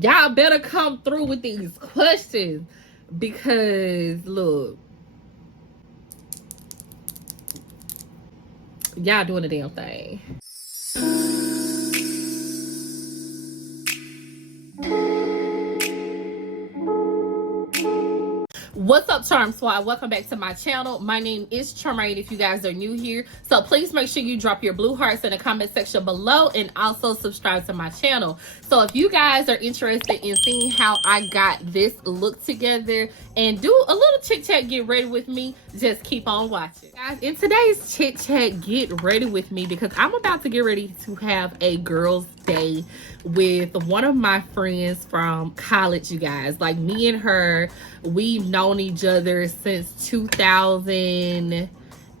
Y'all better come through with these questions because look, y'all doing the damn thing. What's up, Charm Squad? Welcome back to my channel. My name is Charmaine if you guys are new here. So please make sure you drop your blue hearts in the comment section below and also subscribe to my channel. So if you guys are interested in seeing how I got this look together and do a little chit chat get ready with me, just keep on watching. Guys, in today's chit chat get ready with me, because I'm about to get ready to have a girls' day with one of my friends from college, you guys. Like, me and her, we've known each other since 2009,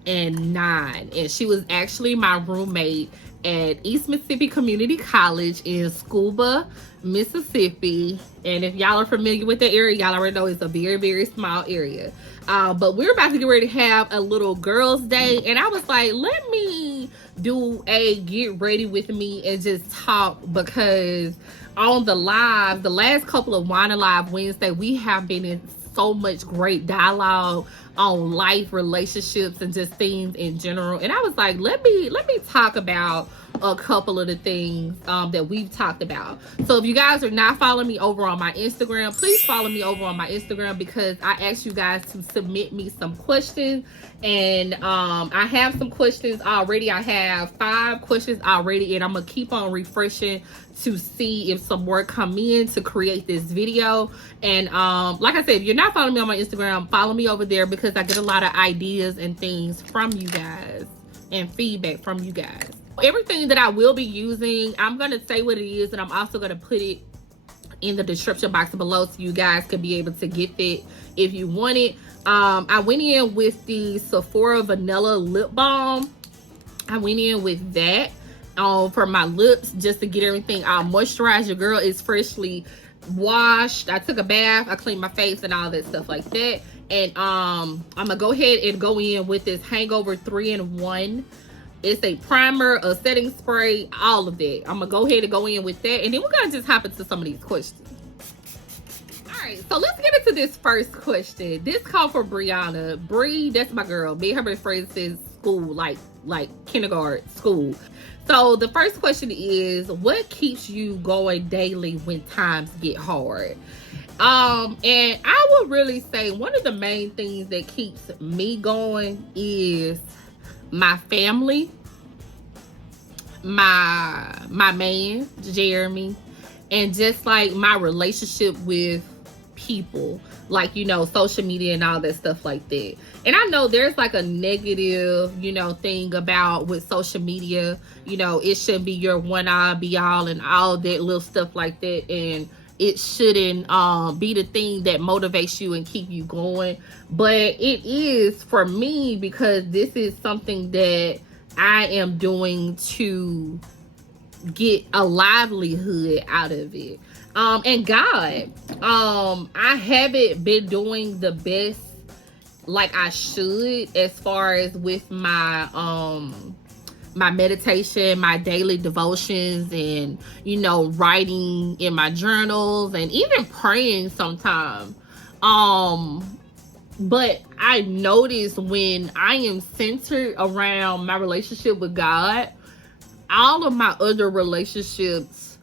and she was actually my roommate at East Mississippi Community College in Scuba, Mississippi. And if y'all are familiar with the area, y'all already know it's a very, very small area. But we're about to get ready to have a little girls' day, and I was like, let me do a get ready with me and just talk, because on the live, the last couple of Wine and Live Wednesday, we have been in so much great dialogue on life, relationships, and just things in general. And I was like, let me talk about a couple of the things that we've talked about. So if you guys are not following me over on my Instagram, please follow me over on my Instagram, because I asked you guys to submit me some questions, and I have some questions already. I have 5 questions already, and I'm gonna keep on refreshing to see if some more come in to create this video. And like I said, if you're not following me on my Instagram, follow me over there, because I get a lot of ideas and things from you guys and feedback from you guys. Everything that I will be using, I'm going to say what it is, and I'm also going to put it in the description box below so you guys can be able to get it if you want it. I went in with the Sephora Vanilla Lip Balm. I went in with that for my lips, just to get everything all moisturized. Your girl is freshly washed. I took a bath, I cleaned my face and all that stuff like that. And I'm gonna go ahead and go in with this Hangover 3-in-1. It's a primer, a setting spray, all of that. I'm gonna go ahead and go in with that, and then we're gonna just hop into some of these questions. All right, so let's get into this first question. This called for Brianna. Bree, that's my girl. Me and her been friends since school, like kindergarten school. So the first question is, what keeps you going daily when times get hard? And I would really say one of the main things that keeps me going is my family, my man Jeremy, and just like my relationship with people, like, you know, social media and all that stuff like that. And I know there's like a negative, you know, thing about with social media, you know, it shouldn't be your one eye be all and all that little stuff like that, and it shouldn't be the thing that motivates you and keep you going. But it is for me, because this is something that I am doing to get a livelihood out of it. And God, I haven't been doing the best like I should as far as with my my meditation, my daily devotions, and, you know, writing in my journals, and even praying sometimes. But I notice when I am centered around my relationship with God, all of my other relationships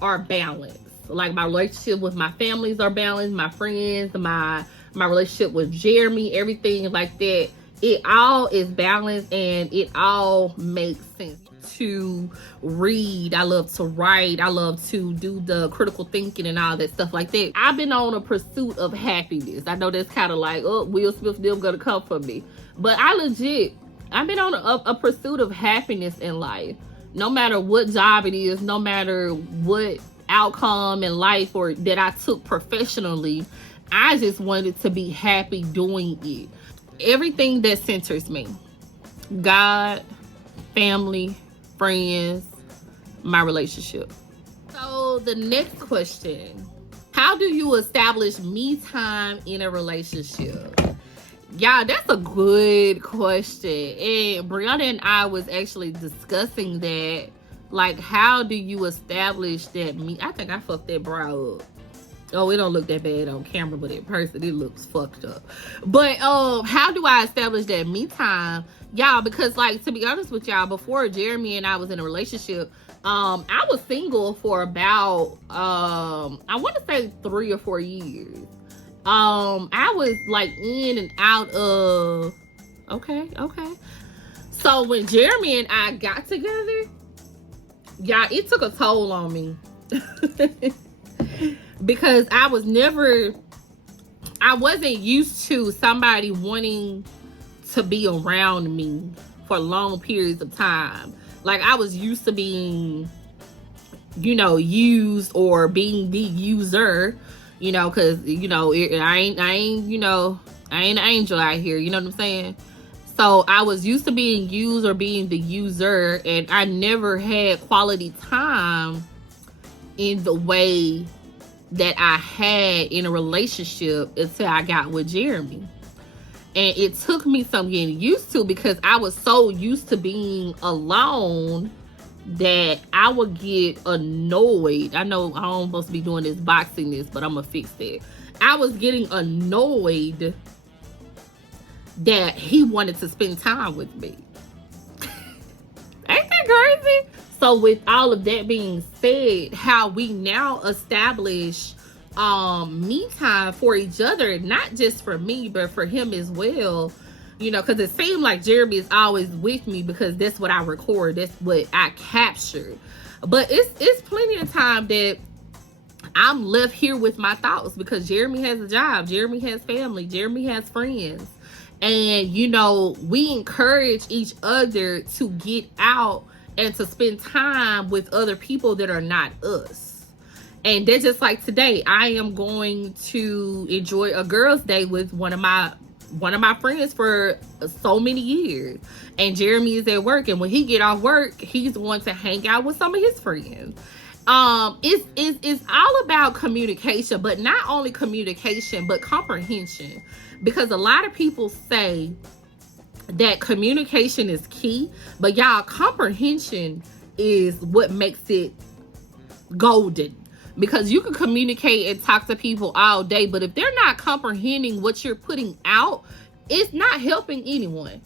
are balanced. Like, my relationship with my families are balanced, my friends, my relationship with Jeremy, everything like that. It all is balanced, and it all makes sense. To read, I love to write, I love to do the critical thinking and all that stuff like that. I've been on a pursuit of happiness. I know that's kind of like, oh, Will Smith, them gonna come for me, but I've been on a pursuit of happiness in life. No matter what job it is, no matter what outcome in life or that I took professionally, I just wanted to be happy doing it. Everything that centers me, God, family, friends, my relationship. So the next question, how do you establish me time in a relationship? Y'all, that's a good question. And Brianna and I was actually discussing that Like, how do you establish that me? I think I fucked that brow up. Oh, it don't look that bad on camera, but in person, it looks fucked up. But how do I establish that me time? Y'all, because, like, to be honest with y'all, before Jeremy and I was in a relationship, I was single for about, I want to say 3 or 4 years. I was, like, in and out of, okay. So, when Jeremy and I got together, y'all, it took a toll on me. Because I wasn't used to somebody wanting to be around me for long periods of time. Like, I was used to being, you know, used or being the user, you know, because, you know, I ain't, you know, I ain't an angel out here, you know what I'm saying? So I was used to being used or being the user, and I never had quality time in the way that I had in a relationship until I got with Jeremy. And it took me some getting used to, because I was so used to being alone that I would get annoyed. I know I'm supposed to be doing this boxing this, but I'm gonna fix that. I was getting annoyed that he wanted to spend time with me. Ain't that crazy? So with all of that being said, how we now establish me time for each other, not just for me, but for him as well. You know, because it seemed like Jeremy is always with me because that's what I record. That's what I capture. But it's plenty of time that I'm left here with my thoughts, because Jeremy has a job. Jeremy has family. Jeremy has friends. And, you know, we encourage each other to get out and to spend time with other people that are not us. And they're just like today, I am going to enjoy a girls' day with one of my friends for so many years. And Jeremy is at work, and when he get off work, he's going to hang out with some of his friends. It's all about communication, but not only communication, but comprehension. Because a lot of people say that communication is key, but y'all, comprehension is what makes it golden. Because you can communicate and talk to people all day, but if they're not comprehending what you're putting out, it's not helping anyone.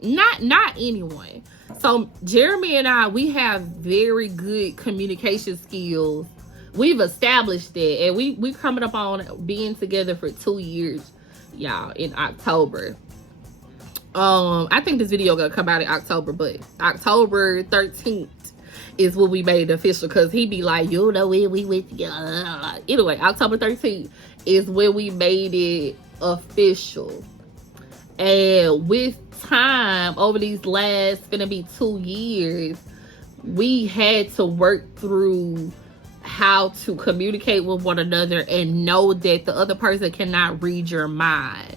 Not anyone. So Jeremy and I, we have very good communication skills. We've established that, and we coming up on being together for 2 years, y'all, in October. I think this video gonna come out in October, but October 13th is when we made it official, because he be like, you know, when we went together. Anyway, October 13th is when we made it official. And with time, over these last gonna be 2 years, we had to work through how to communicate with one another and know that the other person cannot read your mind.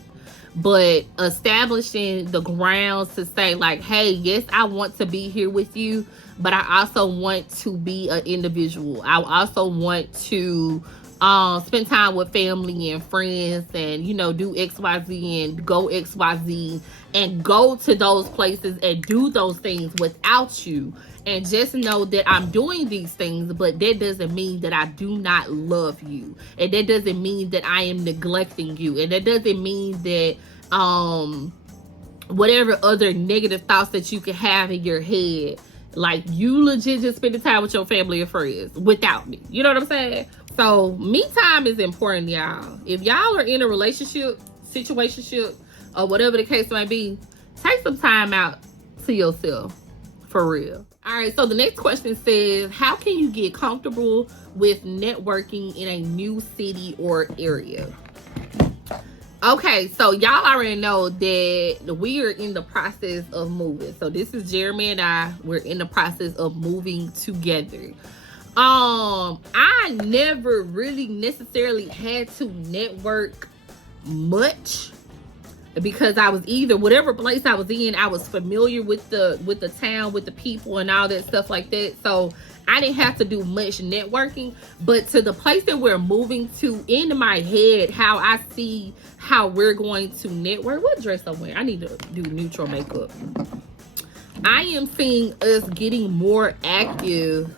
But establishing the grounds to say, like, hey, yes, I want to be here with you, but I also want to be an individual. I also want to spend time with family and friends, and, you know, do XYZ and go XYZ and go to those places and do those things without you. And just know that I'm doing these things, but that doesn't mean that I do not love you. And that doesn't mean that I am neglecting you. And that doesn't mean that whatever other negative thoughts that you can have in your head, like, you legit just spending time with your family and friends without me. You know what I'm saying? So me time is important, y'all. If y'all are in a relationship, situationship, or whatever the case may be, take some time out to yourself. For real. All right, so the next question says, how can you get comfortable with networking in a new city or area? Okay, so y'all already know that we are in the process of moving. So this is Jeremy and I. We're in the process of moving together. I never really necessarily had to network much, because I was either, whatever place I was in, I was familiar with the town, with the people and all that stuff like that. So I didn't have to do much networking. But to the place that we're moving to, in my head, how I see how we're going to network. What dress I'm wearing? I need to do neutral makeup. I am seeing us getting more active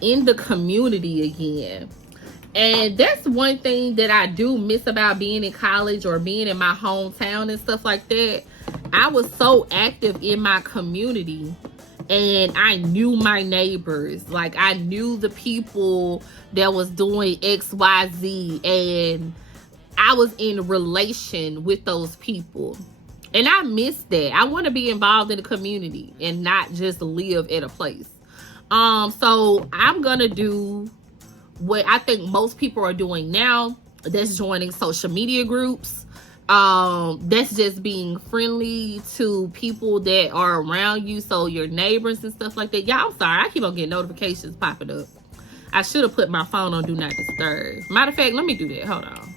in the community again. And that's one thing that I do miss about being in college or being in my hometown and stuff like that. I was so active in my community and I knew my neighbors. Like, I knew the people that was doing XYZ, and I was in relation with those people. And I miss that. I want to be involved in the community and not just live at a place. So I'm going to do what I think most people are doing now. That's joining social media groups. That's just being friendly to people that are around you, so your neighbors and stuff like that. Y'all, I'm sorry, I keep on getting notifications popping up. I should have put my phone on do not disturb. Matter of fact, let me do that. Hold on.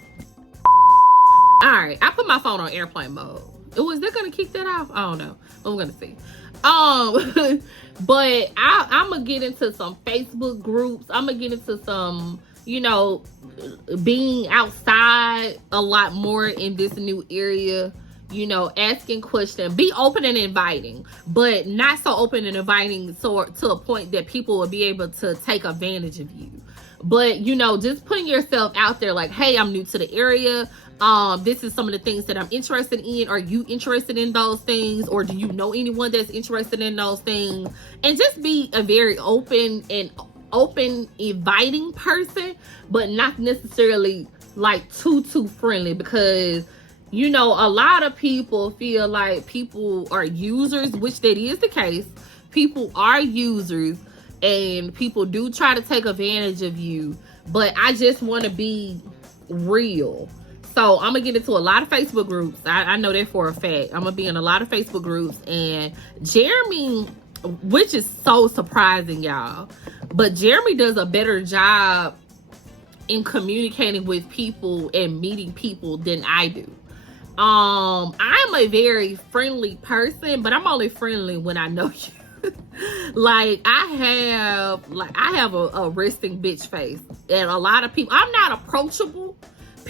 All right, I put my phone on airplane mode. Was that gonna kick that off? I don't know. I'm gonna see. But I'm gonna get into some Facebook groups. I'm gonna get into some, you know, being outside a lot more in this new area, you know, asking questions, be open and inviting, but not so open and inviting so to a point that people will be able to take advantage of you. But, you know, just putting yourself out there like, hey, I'm new to the area. This is some of the things that I'm interested in. Are you interested in those things? Or do you know anyone that's interested in those things? And just be a very open, inviting person, but not necessarily like too friendly, because, you know, a lot of people feel like people are users, which that is the case. People are users and people do try to take advantage of you, but I just want to be real. So I'm gonna get into a lot of Facebook groups. I know that for a fact. I'm gonna be in a lot of Facebook groups, and Jeremy, which is so surprising, y'all, but Jeremy does a better job in communicating with people and meeting people than I do. I'm a very friendly person, but I'm only friendly when I know you. Like, I have a resting bitch face, and a lot of people, I'm not approachable.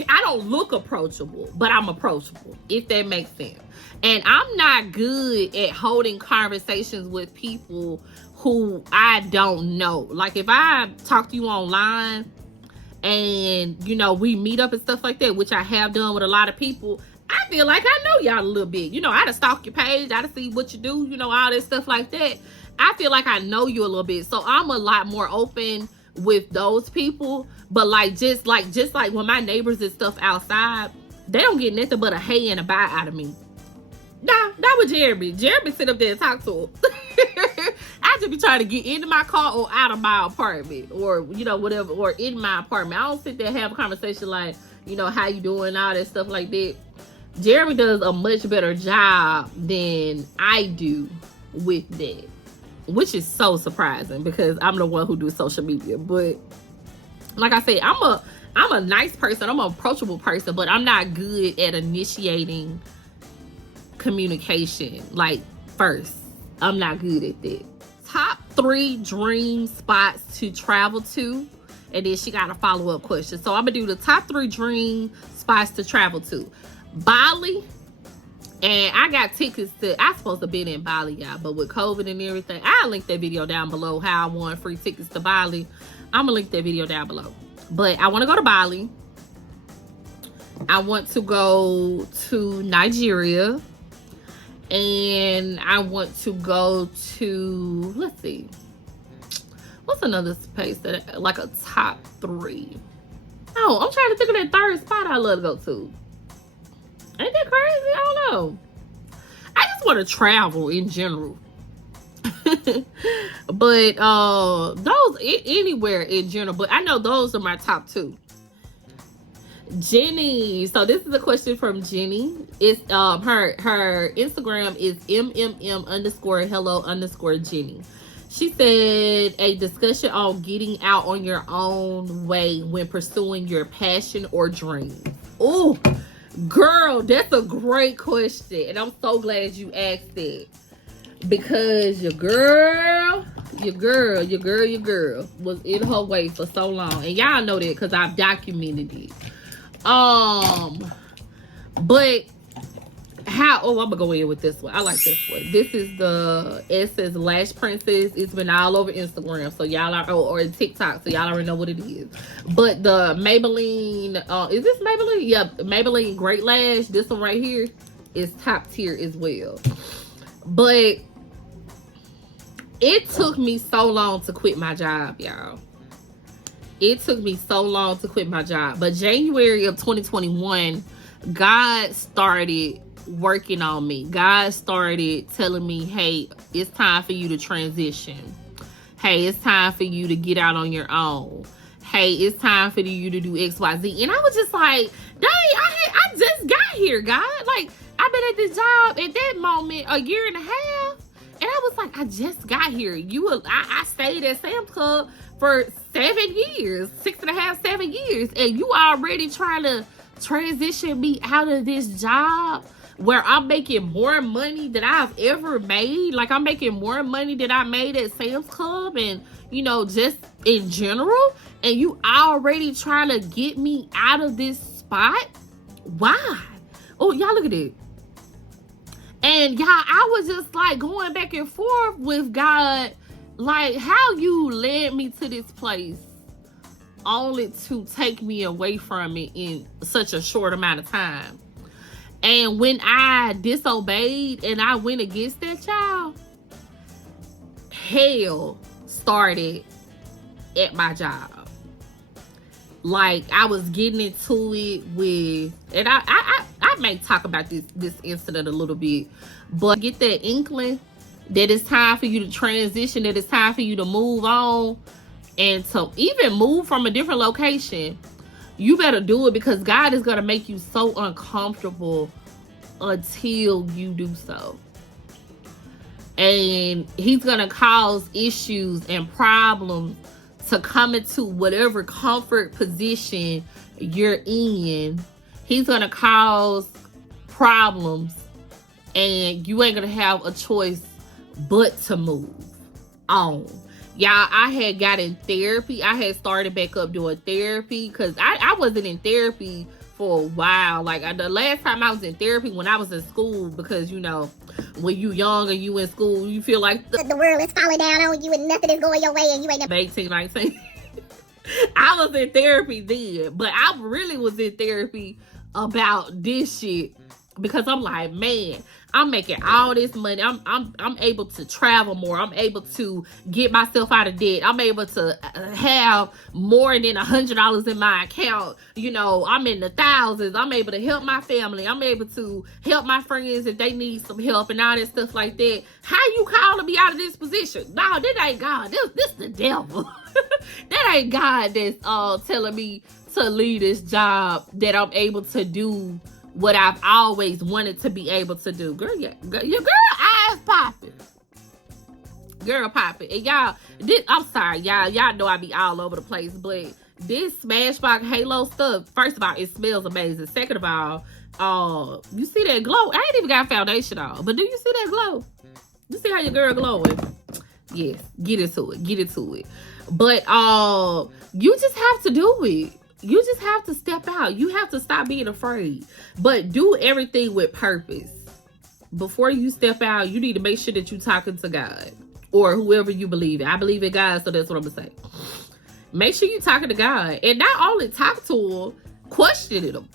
I don't look approachable, but I'm approachable, if that makes sense. And I'm not good at holding conversations with people who I don't know. Like, if I talk to you online and, you know, we meet up and stuff like that, which I have done with a lot of people, I feel like I know y'all a little bit. You know, I done stalk your page, I done see what you do, you know, all this stuff like that. I feel like I know you a little bit. So I'm a lot more open with those people. But just like when my neighbors and stuff outside, they don't get nothing but a hey and a bye out of me. Nah, not with Jeremy. Jeremy sit up there and talk to him. I just be trying to get into my car or out of my apartment, or, you know, whatever, or in my apartment. I don't sit there and have a conversation like, you know, how you doing, all that stuff like that. Jeremy does a much better job than I do with that, which is so surprising because I'm the one who do social media. But like I said, I'm a nice person. I'm an approachable person, but I'm not good at initiating communication. Like, first, I'm not good at that. Top 3 dream spots to travel to, and then she got a follow-up question. So I'm gonna do the top 3 dream spots to travel to. Bali, and I got tickets to, I supposed to been in Bali, y'all, but with COVID and everything, I'll link that video down below, how I won free tickets to Bali. I'm gonna link that video down below. But I want to go to Bali. I want to go to Nigeria, and I want to go to, let's see, what's another place that, like, a top 3? Oh, I'm trying to think of that third spot I love to go to. Ain't that crazy? I don't know. I just want to travel in general. But those, anywhere in general, but I know those are my top 2. Jenny, so this is a question from Jenny. It's her Instagram is mmm_hello_Jenny. She said, a discussion on getting out on your own way when pursuing your passion or dream. Oh, girl, that's a great question, and I'm so glad you asked that, because your girl was in her way for so long, and y'all know that because I've documented it. But I'm gonna go in with this one. I like this one. This is the Esser's Lash Princess. It's been all over Instagram, so y'all are, or TikTok, so y'all already know what it is. But the Maybelline, is this Maybelline? Yeah, Maybelline Great Lash. This one right here is top tier as well. But it took me so long to quit my job, y'all. It took me so long to quit my job. But January of 2021, God started working on me. God started telling me, hey, it's time for you to transition. Hey, it's time for you to get out on your own. Hey, it's time for you to do X, Y, Z. And I was just like, dang, I just got here, God. Like, I've been at this job at that moment a year and a half. And I was like, I just got here. I stayed at Sam's Club for 7 years, 6.5, 7 years. And you already trying to transition me out of this job where I'm making more money than I've ever made. Like, I'm making more money than I made at Sam's Club and, you know, just in general. And you already trying to get me out of this spot? Why? Oh, y'all look at it. And y'all, I was just like going back and forth with God, like, how you led me to this place only to take me away from it in such a short amount of time. And when I disobeyed and I went against that child, hell started at my job. Like, I was getting into it with, and I may talk about this incident a little bit, but get that inkling that it's time for you to transition, that it's time for you to move on, and to even move from a different location. You better do it, because God is going to make you so uncomfortable until you do so. And he's going to cause issues and problems to come into whatever comfort position you're in. He's going to cause problems, and you ain't going to have a choice but to move on. Y'all, I had got in therapy. I had started back up doing therapy, because I wasn't in therapy for a while. Like, the last time I was in therapy when I was in school, because, you know, when you young and you in school, you feel like the world is falling down on you and nothing is going your way and you ain't 18, 19. I was in therapy then, but I really was in therapy about this shit, because I'm like, man, I'm making all this money. I'm able to travel more. I'm able to get myself out of debt. I'm able to have more than $100 in my account. You know, I'm in the thousands. I'm able to help my family. I'm able to help my friends if they need some help and all that stuff like that. How you calling me out of this position? No, that ain't God. This the devil. That ain't God that's telling me to leave this job that I'm able to do what I've always wanted to be able to do. Girl, your girl eyes popping. Girl popping. And y'all, I'm sorry, y'all know I be all over the place, but this Smashbox Halo stuff, first of all, it smells amazing. Second of all, you see that glow? I ain't even got foundation on, but do you see that glow? You see how your girl glowing? Yes, get into it. But you just have to do it. You just have to step out. You have to stop being afraid. But do everything with purpose. Before you step out, you need to make sure that you're talking to God. Or whoever you believe in. I believe in God, so that's what I'm going to say. Make sure you're talking to God. And not only talk to him, questioning him.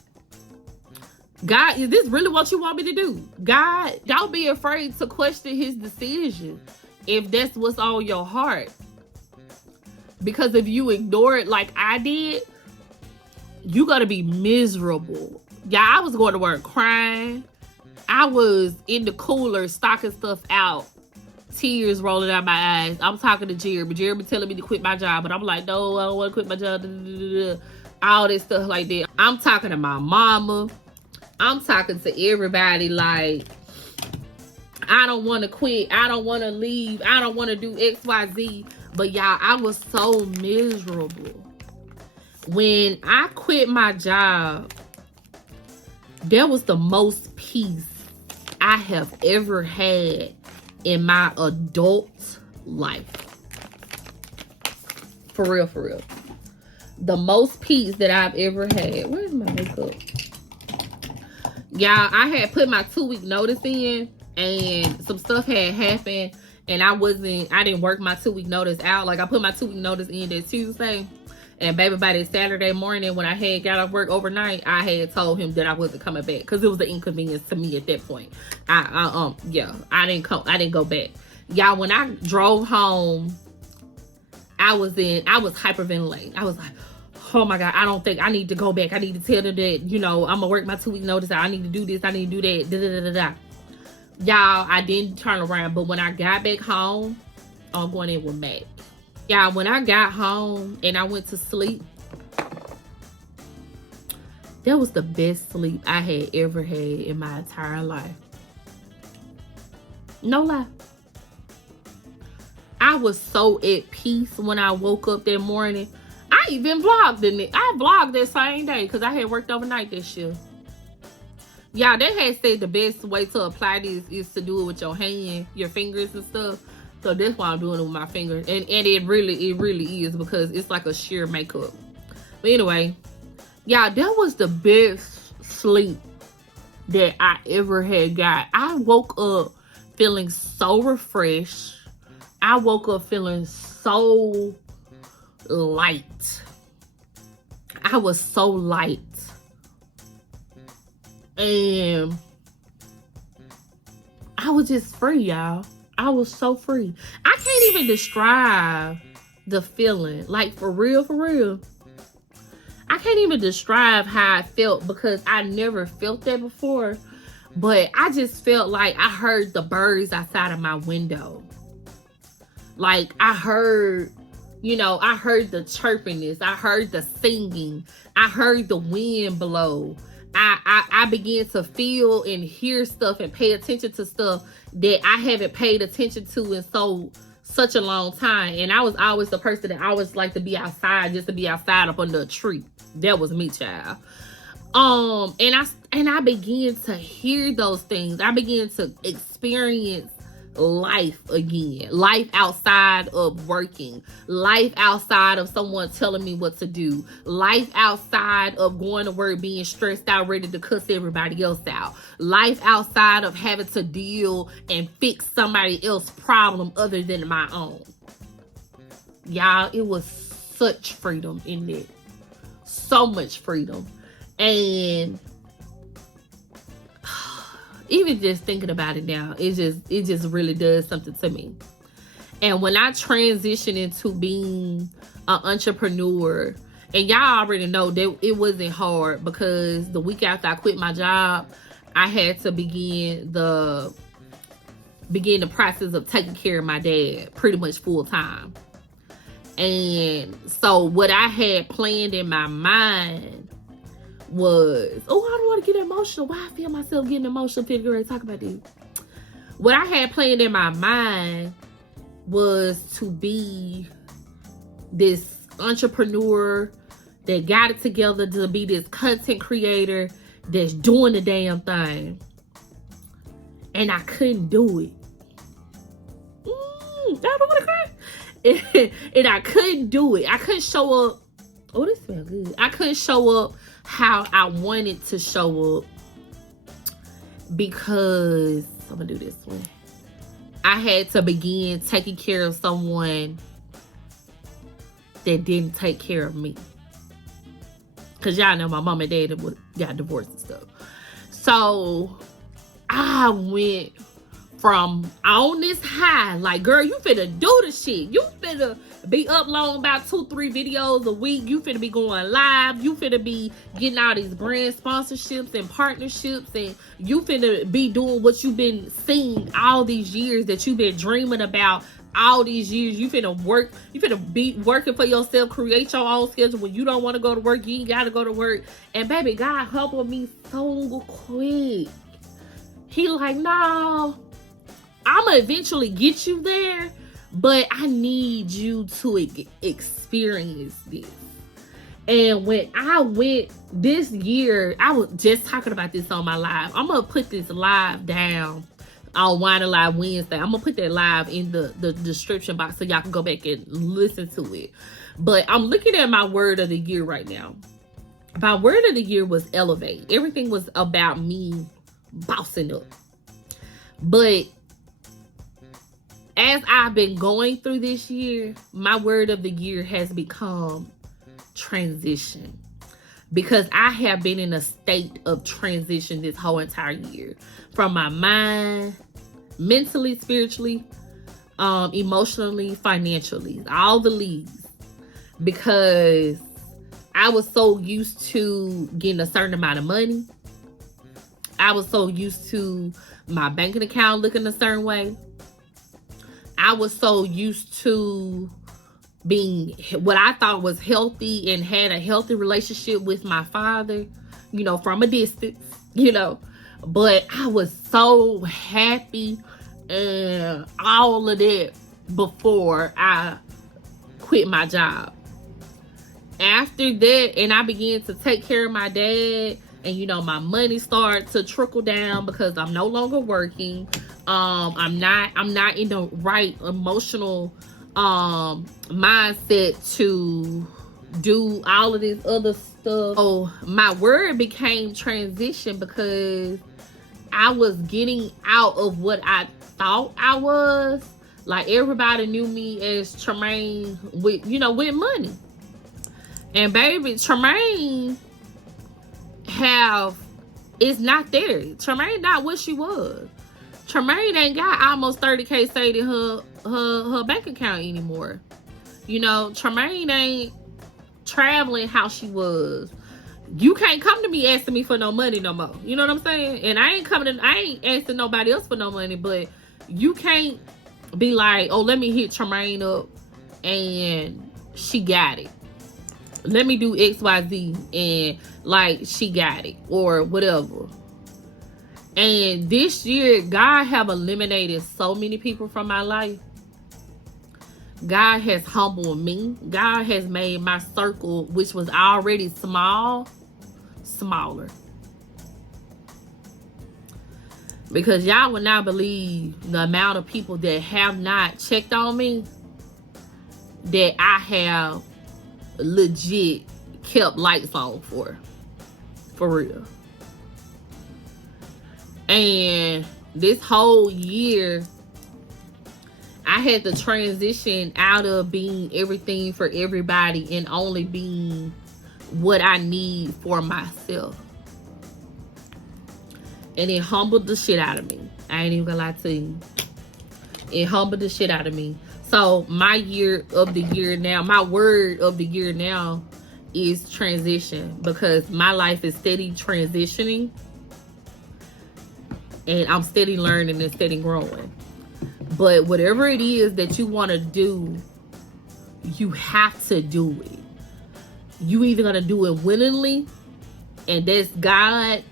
God, is this really what you want me to do? God, don't be afraid to question his decision if that's what's on your heart. Because if you ignore it like I did, you're going to be miserable. Yeah, I was going to work crying. I was in the cooler stocking stuff out. Tears rolling out my eyes. I'm talking to Jeremy. Jeremy telling me to quit my job. But I'm like, no, I don't want to quit my job. All this stuff like that. I'm talking to my mama. I'm talking to everybody like, I don't want to quit. I don't want to leave. I don't want to do X, Y, Z. But y'all, I was so miserable. When I quit my job, that was the most peace I have ever had in my adult life. For real, for real. The most peace that I've ever had. Where's my makeup? Y'all, I had put my 2-week notice in, and some stuff had happened, and I didn't work my 2-week notice out. Like, I put my 2-week notice in that Tuesday, and baby, by that Saturday morning when I had got off work overnight, I had told him that I wasn't coming back because it was an inconvenience to me at that point. I didn't go back. Y'all, when I drove home, I was hyperventilating. I was like, oh my God, I need to go back. I need to tell them that, you know, I'm gonna work my 2-week notice. I need to do this. I need to do that. Da, da, da, da, da. Y'all, I didn't turn around, but when I got back home, I'm going in with Mac. Y'all, when I got home and I went to sleep, that was the best sleep I had ever had in my entire life. No lie. I was so at peace when I woke up that morning. I even vlogged in it. I vlogged that same day because I had worked overnight this year. Y'all, they had said the best way to apply this is to do it with your hand, your fingers and stuff. So that's why I'm doing it with my fingers. And it really is, because it's like a sheer makeup. But anyway, y'all, that was the best sleep that I ever had got. I woke up feeling so refreshed. I woke up feeling so light. I was so light. And I was just free, y'all. I was so free. I can't even describe the feeling. Like, for real. I can't even describe how I felt because I never felt that before. But I just felt like I heard the birds outside of my window. Like, I heard, you know, I heard the chirpiness. I heard the singing. I heard the wind blow. I began to feel and hear stuff and pay attention to stuff that I haven't paid attention to in such a long time. And I was always the person that I always like to be outside, just to be outside up under a tree. That was me, child. And I began to hear those things. I began to experience life again. Life outside of working. Life outside of someone telling me what to do. Life outside of going to work being stressed out, ready to cuss everybody else out. Life outside of having to deal and fix somebody else's problem other than my own. Y'all, it was such freedom in it. So much freedom. And even just thinking about it now, it just really does something to me. And when I transitioned into being an entrepreneur, and y'all already know that it wasn't hard, because the week after I quit my job, I had to begin the process of taking care of my dad pretty much full time. And so what I had planned in my mind was, I don't want to get emotional. Why I feel myself getting emotional? Feel ready to talk about this. What I had planned in my mind was to be this entrepreneur that got it together, to be this content creator that's doing the damn thing. And I couldn't do it. I don't want to cry. And I couldn't do it. I couldn't show up. Oh, this smells good. I couldn't show up how I wanted to show up because, I'm gonna do this one. I had to begin taking care of someone that didn't take care of me. Cause y'all know my mom and dad got divorced and stuff. So I went from on this high, like, girl, you finna do the shit. You finna be uploading about 2-3 videos a week. You finna be going live. You finna be getting all these brand sponsorships and partnerships. And you finna be doing what you've been seeing all these years, that you've been dreaming about all these years. You finna work. You finna be working for yourself. Create your own schedule. When you don't want to go to work, you ain't gotta go to work. And baby, God helped me so quick. He like, no, I'ma eventually get you there, but I need you to experience this. And when I went this year, I was just talking about this on my live. I'm gonna put this live down on Wine and Live Wednesday. I'm gonna put that live in the description box so y'all can go back and listen to it. But I'm looking at my word of the year right now. My word of the year was elevate. Everything was about me bossing up. But as I've been going through this year, my word of the year has become transition. Because I have been in a state of transition this whole entire year. From my mind, mentally, spiritually, emotionally, financially. All the leads. Because I was so used to getting a certain amount of money. I was so used to my banking account looking a certain way. I was so used to being what I thought was healthy and had a healthy relationship with my father, you know, from a distance, you know. But I was so happy and all of that before I quit my job. After that, and I began to take care of my dad, and you know, my money started to trickle down because I'm no longer working. I'm not in the right emotional mindset to do all of this other stuff. So my word became transition because I was getting out of what I thought I was. Like, everybody knew me as Tremaine with, you know, with money. And baby, Tremaine is not there. Tremaine not what she was. Tremaine ain't got almost 30K saved in her bank account anymore. You know, Tremaine ain't traveling how she was. You can't come to me asking me for no money no more. You know what I'm saying? And I ain't asking nobody else for no money, but you can't be like, oh, let me hit Tremaine up and she got it. Let me do XYZ and like she got it or whatever. And this year, God have eliminated so many people from my life. God has humbled me. God has made my circle, which was already small, smaller. Because y'all would not believe the amount of people that have not checked on me, that I have legit kept lights on for real. And this whole year, I had to transition out of being everything for everybody and only being what I need for myself. And it humbled the shit out of me. I ain't even gonna lie to you. It humbled the shit out of me. So my year of the year now, my word of the year now is transition, because my life is steady transitioning and I'm steady learning and steady growing. But whatever it is that you want to do, you have to do it. You either gonna do it willingly, and that's God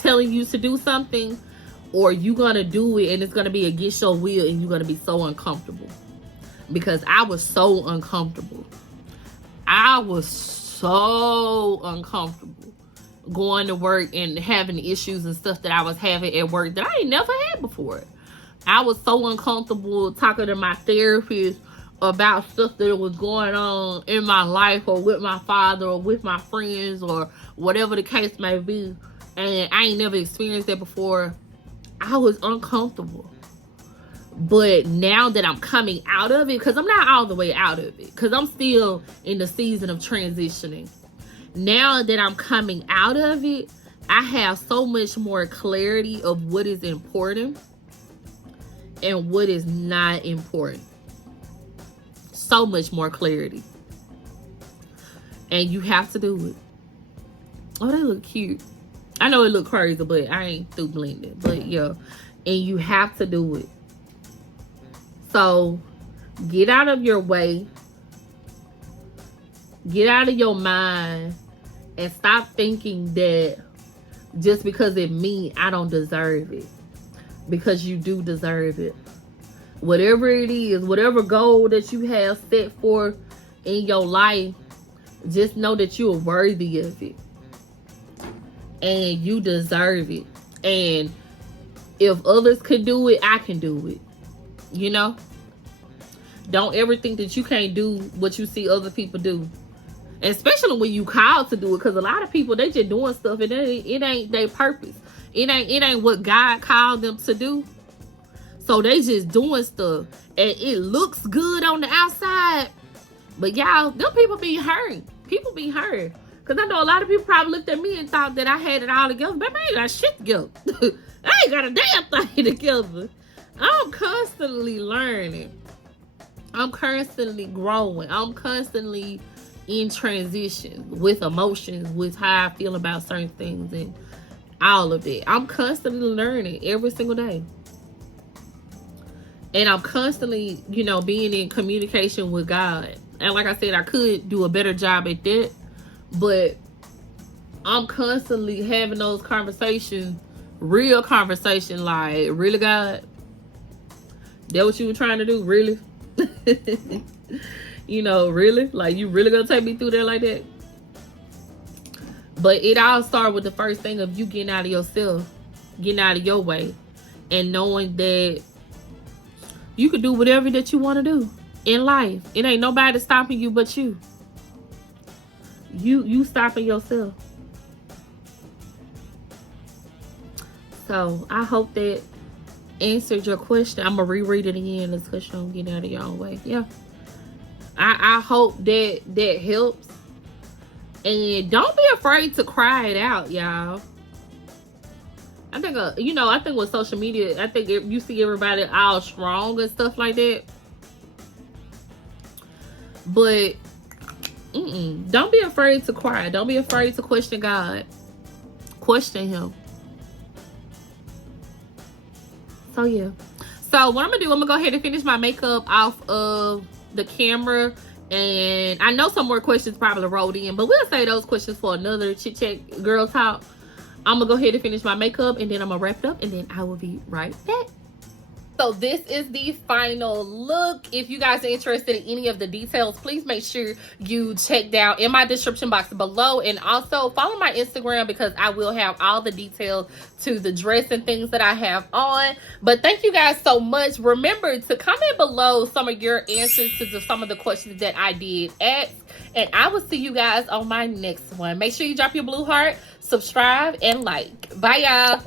telling you to do something, or you gonna do it and it's gonna be against your will and you're gonna be so uncomfortable. Because I was so uncomfortable. I was so uncomfortable going to work and having issues and stuff that I was having at work that I ain't never had before. I was so uncomfortable talking to my therapist about stuff that was going on in my life, or with my father, or with my friends, or whatever the case may be. And I ain't never experienced that before. I was uncomfortable. But now that I'm coming out of it, because I'm not all the way out of it, because I'm still in the season of transitioning. Now that I'm coming out of it, I have so much more clarity of what is important and what is not important. So much more clarity. And you have to do it. Oh, they look cute. I know it look crazy, but I ain't through blending. But yeah, and you have to do it. So get out of your way. Get out of your mind and stop thinking that just because it means I don't deserve it. Because you do deserve it. Whatever it is, whatever goal that you have set for in your life, just know that you are worthy of it. And you deserve it. And if others could do it, I can do it. You know? Don't ever think that you can't do what you see other people do. especially when you called to do it, because a lot of people, they just doing stuff and it ain't their purpose. It ain't what God called them to do. So they just doing stuff and it looks good on the outside, but y'all, them people be hurt. People be hurt. Because I know a lot of people probably looked at me and thought that I had it all together. But I ain't got shit together. I ain't got a damn thing together. I'm constantly learning. I'm constantly growing. I'm constantly in transition with emotions, with how I feel about certain things and all of it. I'm constantly learning every single day. And I'm constantly, you know, being in communication with God. And like I said, I could do a better job at that. But I'm constantly having those conversations, real conversation, like, really, God? That what you were trying to do? Really? You know, really? Like, you really gonna take me through there like that? But it all started with the first thing of you getting out of yourself, getting out of your way, and knowing that you can do whatever that you want to do in life. It ain't nobody stopping you but you. You stopping yourself. So I hope that answered your question. I'm gonna reread it again. Let's because you don't get out of your own way. Yeah. I hope that helps. And don't be afraid to cry it out, y'all. I think, you know, I think with social media, I think you see everybody all strong and stuff like that. But don't be afraid to cry. Don't be afraid to question God. Question him. So, yeah. So, what I'm going to do, I'm going to go ahead and finish my makeup off of the camera. And I know some more questions probably rolled in, but we'll save those questions for another chit chat girl talk. I'm gonna go ahead and finish my makeup and then I'm gonna wrap it up and then I will be right back. So this is the final look. If you guys are interested in any of the details, please make sure you check down in my description box below, and also follow my Instagram because I will have all the details to the dress and things that I have on. But thank you guys so much. Remember to comment below some of your answers to some of the questions that I did ask, and I will see you guys on my next one. Make sure you drop your blue heart, subscribe, and like. Bye, y'all.